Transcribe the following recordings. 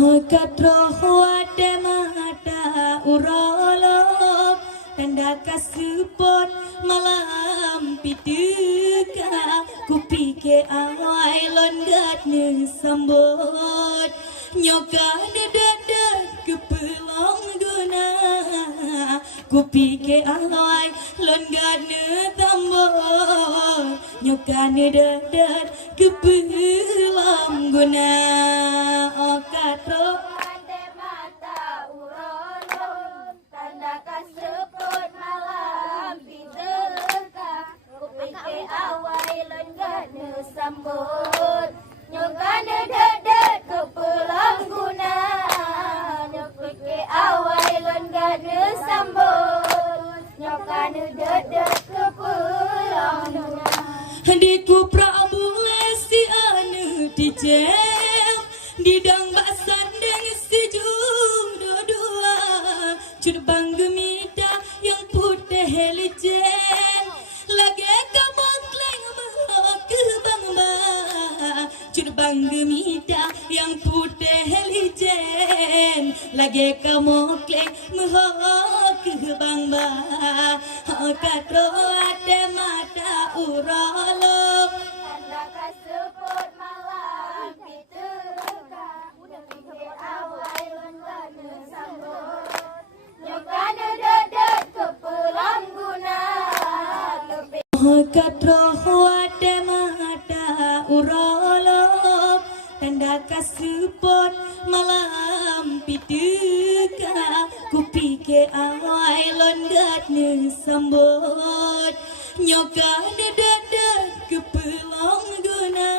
Katroh ada mata urolog tanda kasupot malam pituka kupike awai longat ne sambut nyoka dedet kepelong guna kupike awai longat ne tambut nyoka dedet kepelong guna Katroh sambut nyogane dedet ke pulang guna nyokike awai lon gane sambut nyogane dedet ke pulang guna Diku Prabu lesi anu dijem didang basan deng sejung dua curbang gemita yang putih helijen lagi kamokleng ke bangba curbang gemita yang putih helijen lagi kamokleng ke bangba Katroh ada mata urolog tanda kasuput malam pituka nyokike awai lon gane sambut nyogane dedet ke pulang guna Katroh ada mata urolog tanda kasupot malam pituka kupike awai longat ne sambut nyoka dedet kepelong guna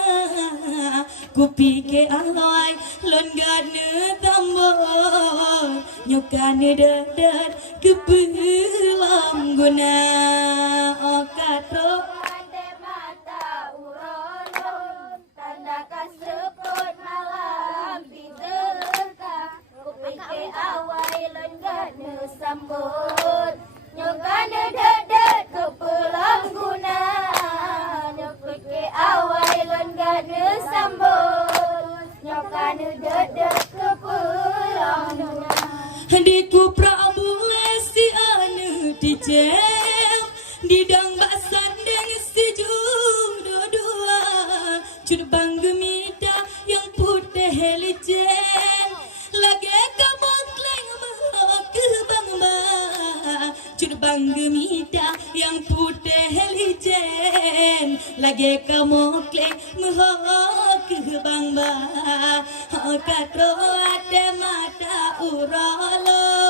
kupike awai longat ne tambut nyoka dedet kepelong guna Katroh ada mata urolog tanda kasuput malam pituka kupike awai lon gane sambut nyogane dedet ke pulang guna nyokike awai lon gane sambut nyogane dedet ke pulang guna Diku Prabu lesi anu dijem didang basan deng sejung dua curbang gemita yang putih helijen lagi kamokleng ke bangba curbang gemita yang putih helijen lagi kamokleng ke bangba Katroh ada mata urolog